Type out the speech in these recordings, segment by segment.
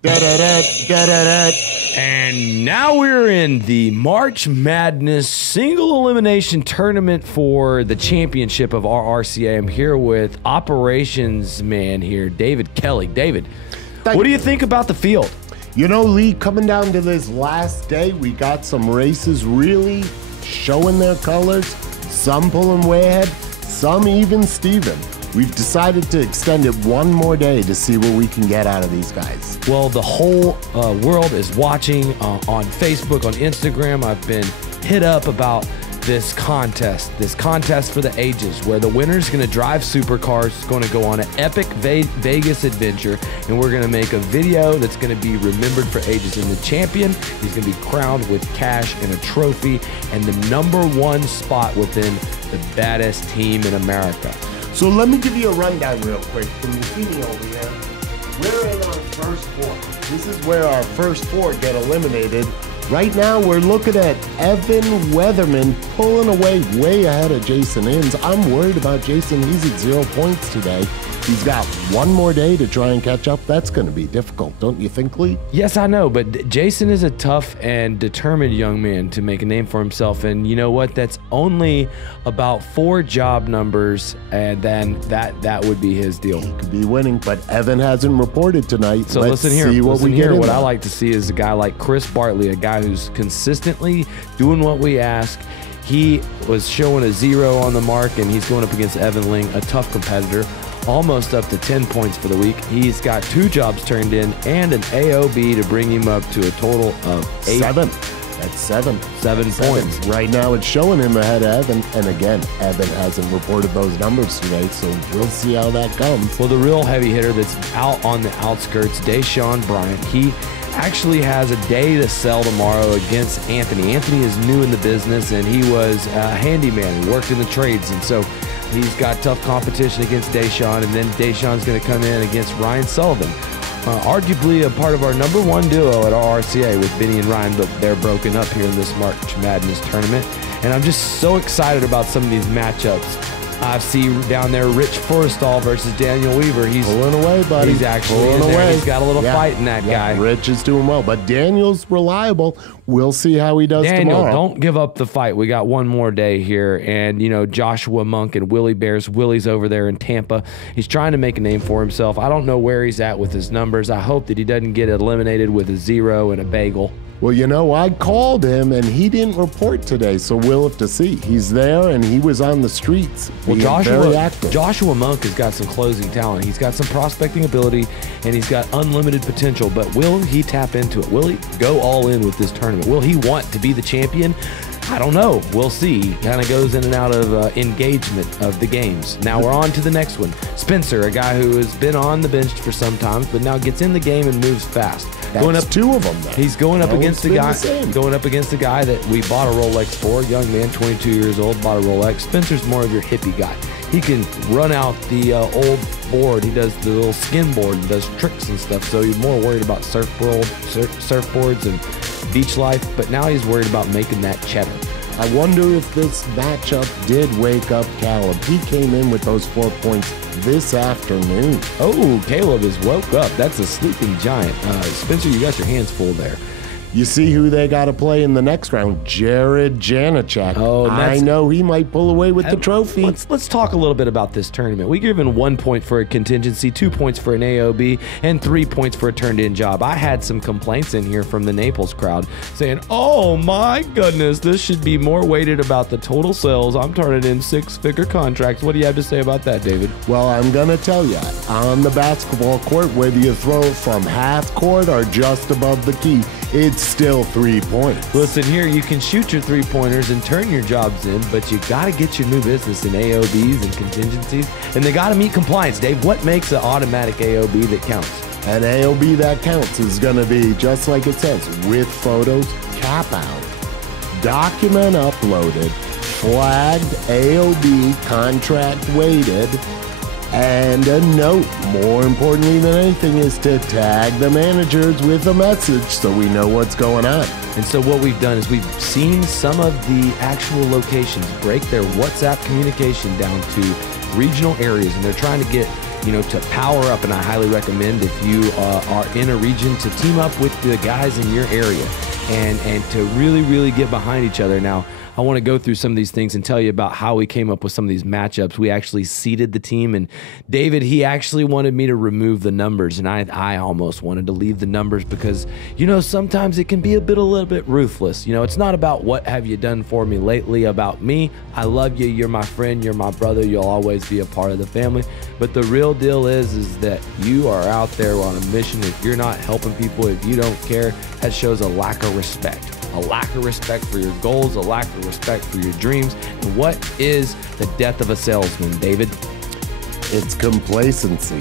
Da-da-da, da-da-da. And now we're in the March Madness single elimination tournament for the championship of our RCA. I'm here with operations man here, David Kelly. David, what do you think about the field? You know, Lee, coming down to this last day, we got some races really showing their colors. Some pulling way ahead, some even Steven. We've decided to extend it one more day to see what we can get out of these guys. Well, the whole world is watching on Facebook, on Instagram. I've been hit up about this contest for the ages, where the winner's going to drive supercars. It's going to go on an epic Vegas adventure, and we're going to make a video that's going to be remembered for ages. And the champion, he's going to be crowned with cash and a trophy and the #1 spot within the baddest team in America. So let me give you a rundown real quick. From you see me over here, we're in our first four. This is where our first four get eliminated. Right now, we're looking at Evan Weatherman pulling away way ahead of Jason Inns. I'm worried about Jason. He's at 0 points today. He's got one more day to try and catch up. That's going to be difficult, don't you think, Lee? Yes, I know, but Jason is a tough and determined young man to make a name for himself. And you know what? That's only about 4 job numbers, and then that would be his deal. He could be winning, but Evan hasn't reported tonight. So Let's listen here. see what we get in What there. I like to see is a guy like Chris Bartley, a guy who's consistently doing what we ask. He was showing a 0 on the mark, and he's going up against Evan Ling, a tough competitor. Almost up to 10 points for the week. He's got 2 jobs turned in and an AOB to bring him up to a total of 8. 7. That's 7. 7 points. Right now it's showing him ahead of Evan. And again, Evan hasn't reported those numbers today, so we'll see how that comes. Well, the real heavy hitter that's out on the outskirts, Deshaun Bryant, he actually has a day to sell tomorrow against Anthony. Anthony is new in the business, and he was a handyman. He worked in the trades, and so he's got tough competition against Deshaun, and then Deshaun's going to come in against Ryan Sullivan. Arguably a part of our #1 duo at our RCA with Benny and Ryan, but they're broken up here in this March Madness tournament. And I'm just so excited about some of these matchups. I see down there Rich Forrestal versus Daniel Weaver. He's pulling away, buddy. He's actually in there. He's got a little fight in that guy. Rich is doing well, but Daniel's reliable. We'll see how he does Daniel, tomorrow. don't give up the fight. We got one more day here. And, you know, Joshua Monk and Willie Bears. Willie's over there in Tampa. He's trying to make a name for himself. I don't know where he's at with his numbers. I hope that he doesn't get eliminated with a 0 and a bagel. Well, you know, I called him, and he didn't report today, so we'll have to see. He's there, and he was on the streets. Well, very active. Joshua Monk has got some closing talent. He's got some prospecting ability, and he's got unlimited potential. But will he tap into it? Will he go all in with this tournament? Will he want to be the champion? I don't know. We'll see. He kind of goes in and out of engagement of the games. Now we're on to the next one. Spencer, a guy who has been on the bench for some time, but now gets in the game and moves fast. That's 2 of them. Then. He's going up against the guy. Going up against the guy that we bought a Rolex for. Young man, 22 years old, bought a Rolex. Spencer's more of your hippie guy. He can run out the old board. He does the little skin board and does tricks and stuff. So he's more worried about surfboards and beach life. But now he's worried about making that cheddar. I wonder if this matchup did wake up Caleb. He came in with those 4 points this afternoon. Oh, Caleb is woke up. That's a sleeping giant. Spencer, you got your hands full there. You see who they got to play in the next round? Jared Janacek. Oh, I know he might pull away with the trophy. Let's talk a little bit about this tournament. We given 1 point for a contingency, 2 points for an AOB, and 3 points for a turned-in job. I had some complaints in here from the Naples crowd saying, "Oh my goodness, this should be more weighted about the total sales. I'm turning in 6-figure contracts." What do you have to say about that, David? Well, I'm going to tell you, on the basketball court, whether you throw it from half court or just above the key, it's still 3 points. Listen here, you can shoot your 3-pointers and turn your jobs in, but you got to get your new business in AOBs and contingencies, and they got to meet compliance. Dave, what makes an automatic AOB that counts? An AOB that counts is going to be, just like it says, with photos, cap out, document uploaded, flagged AOB, contract weighted, and a note. More importantly than anything is to tag the managers with a message so we know what's going on. And so what we've done is we've seen some of the actual locations break their WhatsApp communication down to regional areas, and they're trying to get to power up. And I highly recommend, if you are in a region, to team up with the guys in your area and to really, really get behind each other. Now, I want to go through some of these things and tell you about how we came up with some of these matchups. We actually seeded the team, and David, he actually wanted me to remove the numbers, and I almost wanted to leave the numbers because, sometimes it can be a little bit ruthless. It's not about what have you done for me lately, about me. I love you. You're my friend. You're my brother. You'll always be a part of the family. But the real deal is that you are out there on a mission. If you're not helping people, if you don't care, that shows a lack of respect. A lack of respect for your goals, a lack of respect for your dreams. And what is the death of a salesman, David? It's complacency.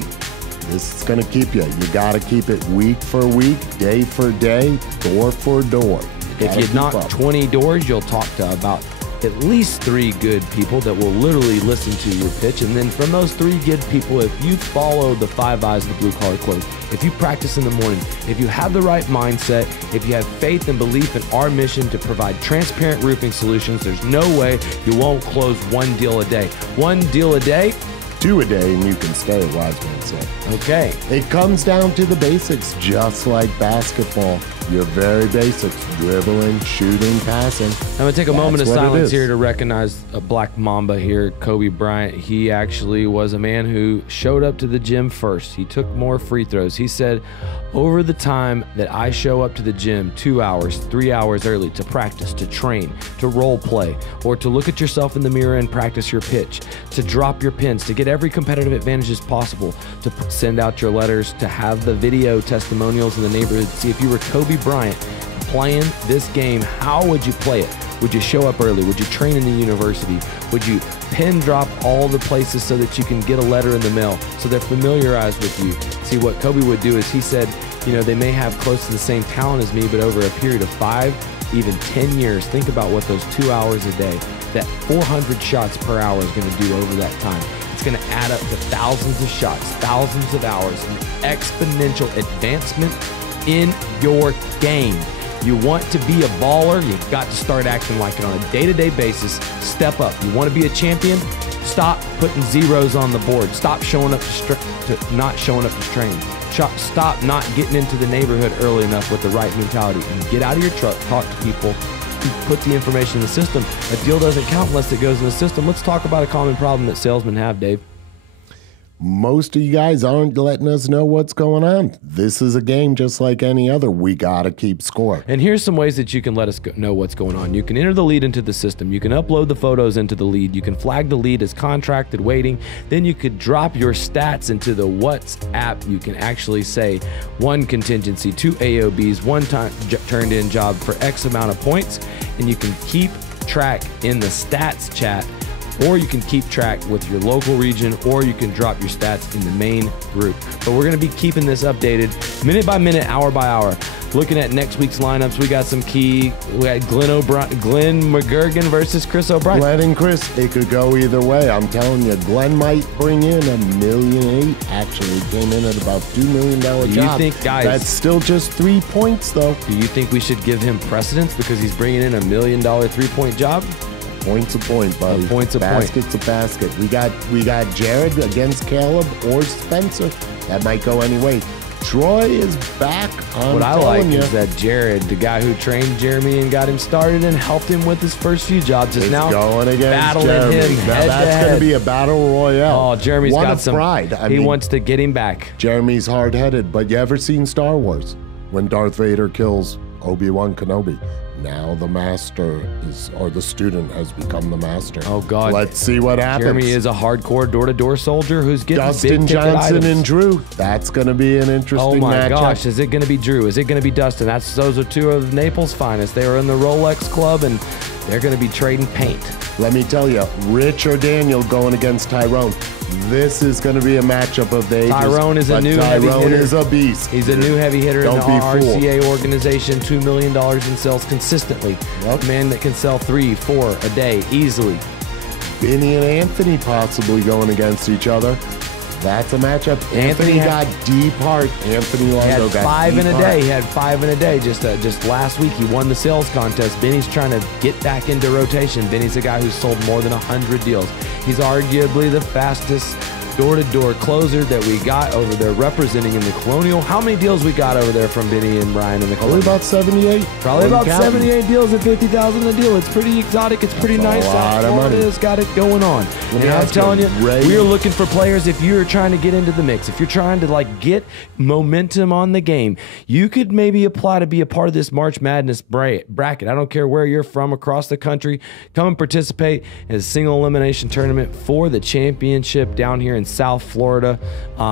This is going to keep you. You got to keep it week for week, day for day, door for door. If you knock 20 doors, you'll talk to about at least 3 good people that will literally listen to your pitch. And then from those 3 good people, if you follow the 5 eyes of the blue collar quote, if you practice in the morning, if you have the right mindset, if you have faith and belief in our mission to provide transparent roofing solutions, there's no way you won't close 1 deal a day. 1 deal a day, 2 a day, and you can stay, a wise man said. Okay. It comes down to the basics, just like basketball. Your very basics: dribbling, shooting, passing. I'm going to take a moment of silence here to recognize a Black Mamba here, Kobe Bryant. He actually was a man who showed up to the gym first. He took more free throws. He said, over the time that I show up to the gym 2 hours, 3 hours early to practice, to train, to role play, or to look at yourself in the mirror and practice your pitch, to drop your pins, to get every competitive advantage as possible, to send out your letters, to have the video testimonials in the neighborhood, see if you were Kobe Bryant playing this game, how would you play it? Would you show up early? Would you train in the university? Would you pin drop all the places so that you can get a letter in the mail so they're familiarized with you? See, what Kobe would do is he said, they may have close to the same talent as me, but over a period of 5, even 10 years, think about what those 2 hours a day, that 400 shots per hour is going to do over that time. It's going to add up to thousands of shots, thousands of hours, and exponential advancement in your game. You want to be a baller, you've got to start acting like it on a day-to-day basis. Step up. You want to be a champion? Stop putting zeros on the board. Stop showing up to not showing up to train. Stop not getting into the neighborhood early enough with the right mentality, and get out of your truck, talk to people, put the information in the system. A deal doesn't count unless it goes in the system. Let's talk about a common problem that salesmen have, Dave. Most of you guys aren't letting us know what's going on. This is a game just like any other. We got to keep score. And here's some ways that you can let us know what's going on. You can enter the lead into the system. You can upload the photos into the lead. You can flag the lead as contracted waiting. Then you could drop your stats into the WhatsApp. You can actually say 1 contingency, 2 AOBs, 1 time turned in job for X amount of points. And you can keep track in the stats chat, or you can keep track with your local region, or you can drop your stats in the main group. But we're going to be keeping this updated minute by minute, hour by hour. Looking at next week's lineups, we got some key. We got Glenn McGurgan versus Chris O'Brien. Glenn and Chris, it could go either way. I'm telling you, Glenn might bring in $1.8 million. Actually, came in at about $2 million job. Do you think, guys? That's still just 3 points, though. Do you think we should give him precedence because he's bringing in $1 million 3-point job? Point's a point, buddy. Point's a point. Basket's a basket. We got Jared against Caleb or Spencer. That might go any way. Troy is back. What I like is that Jared, the guy who trained Jeremy and got him started and helped him with his first few jobs, is now going against battling Jeremy. him Now that's going to be a battle royale. Oh, Jeremy's One got of some pride. He wants to get him back. Jeremy's hard-headed, but you ever seen Star Wars? When Darth Vader kills Obi-Wan Kenobi, now the master is, or the student has become the master. Oh, God. Let's see what happens. Jeremy is a hardcore door-to-door soldier who's getting Dustin big-ticket Johnson items. and Drew. That's going to be an interesting matchup. Oh, my gosh. Is it going to be Drew? Is it going to be Dustin? Those are 2 of Naples' finest. They were in the Rolex Club, and they're going to be trading paint. Let me tell you, Rich or Daniel going against Tyrone. This is going to be a matchup of the ages. Tyrone is a new heavy hitter. Tyrone is a beast. He's a new heavy hitter in the Don't be fooled. RCA organization. $2 million in sales consistently. Yep. A man that can sell 3, 4 a day easily. Benny and Anthony possibly going against each other. That's a matchup. Anthony got deep heart. Anthony Longo got 5 in a deep day. heart. He had 5 in a day. Just last week, he won the sales contest. Benny's trying to get back into rotation. Benny's a guy who's sold more than 100 deals. He's arguably the fastest door-to-door closer that we got over there representing in the Colonial. How many deals we got over there from Benny and Brian in the Probably Colonial? about 78. Probably about 78 deals at $50,000 a deal. It's pretty exotic. It's pretty nice. South Florida's got it going on. And I'm telling you, we are looking for players. If you're trying to get into the mix, if you're trying to like get momentum on the game, you could maybe apply to be a part of this March Madness bracket. I don't care where you're from across the country. Come and participate in a single elimination tournament for the championship down here in South Florida.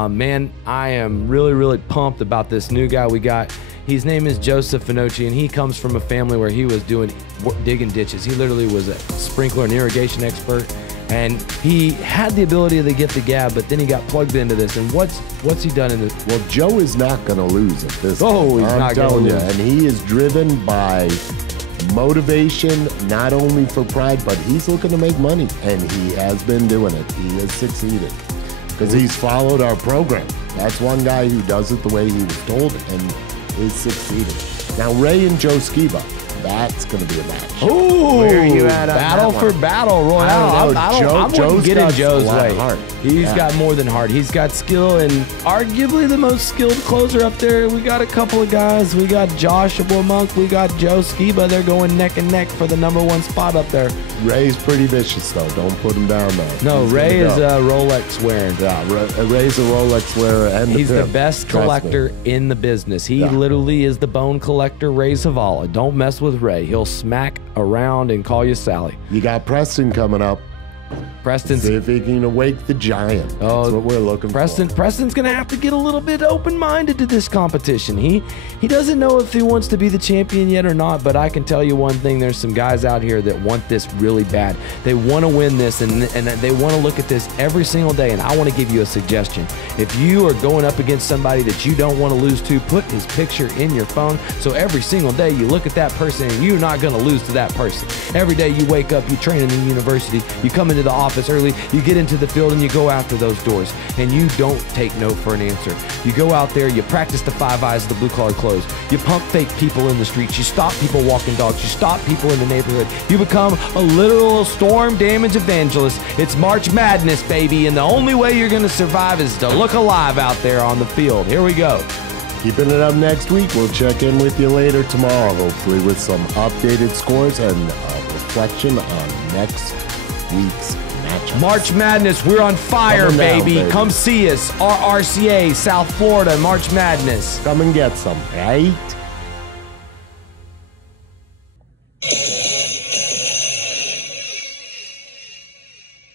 Man, I am really, really pumped about this new guy we got. His name is Joseph Finocchi, and he comes from a family where he was digging ditches. He literally was a sprinkler and irrigation expert, and he had the ability to get the gab, but then he got plugged into this. And what's he done in this? Well, Joe is not going to lose at this. Oh, he's not going to lose. And he is driven by motivation, not only for pride, but he's looking to make money, and he has been doing it. He has succeeded because he's followed our program. That's one guy who does it the way he was told and is succeeding. Now, Ray and Joe Skiba, that's going to be a match. Oh, where are you at? Battle for battle, Royale. I wouldn't get in Joe's way. He's got more than heart. He's got skill, and arguably the most skilled closer up there. We got a couple of guys. We got Joshua Monk. We got Joe Skiba. They're going neck and neck for the #1 spot up there. Ray's pretty vicious, though. Don't put him down, though. No, Ray is a Rolex wearing. Yeah, Ray's a Rolex wearer, and he's the best collector in the business. He literally is the bone collector, Ray Zavala. Don't mess with Ray. He'll smack around and call you Sally. You got Preston coming up. See if he can awake the giant. That's what we're looking for. Preston's going to have to get a little bit open-minded to this competition. He doesn't know if he wants to be the champion yet or not, but I can tell you one thing. There's some guys out here that want this really bad. They want to win this, and they want to look at this every single day, and I want to give you a suggestion. If you are going up against somebody that you don't want to lose to, put his picture in your phone, so every single day you look at that person and you're not going to lose to that person. Every day you wake up, you train in the university, you come into the office early, you get into the field and you go after those doors, and you don't take no for an answer. You go out there, you practice the 5 eyes of the blue collar clothes, you pump fake people in the streets, you stop people walking dogs, you stop people in the neighborhood, you become a literal storm damage evangelist. It's March Madness, baby, and the only way you're going to survive is to look alive out there on the field. Here we go. Keeping it up next week. We'll check in with you later tomorrow, hopefully with some updated scores and a reflection on next week's matchup. March Madness, we're on fire, baby. Come see us. RRCA, South Florida, March Madness. Come and get some, right?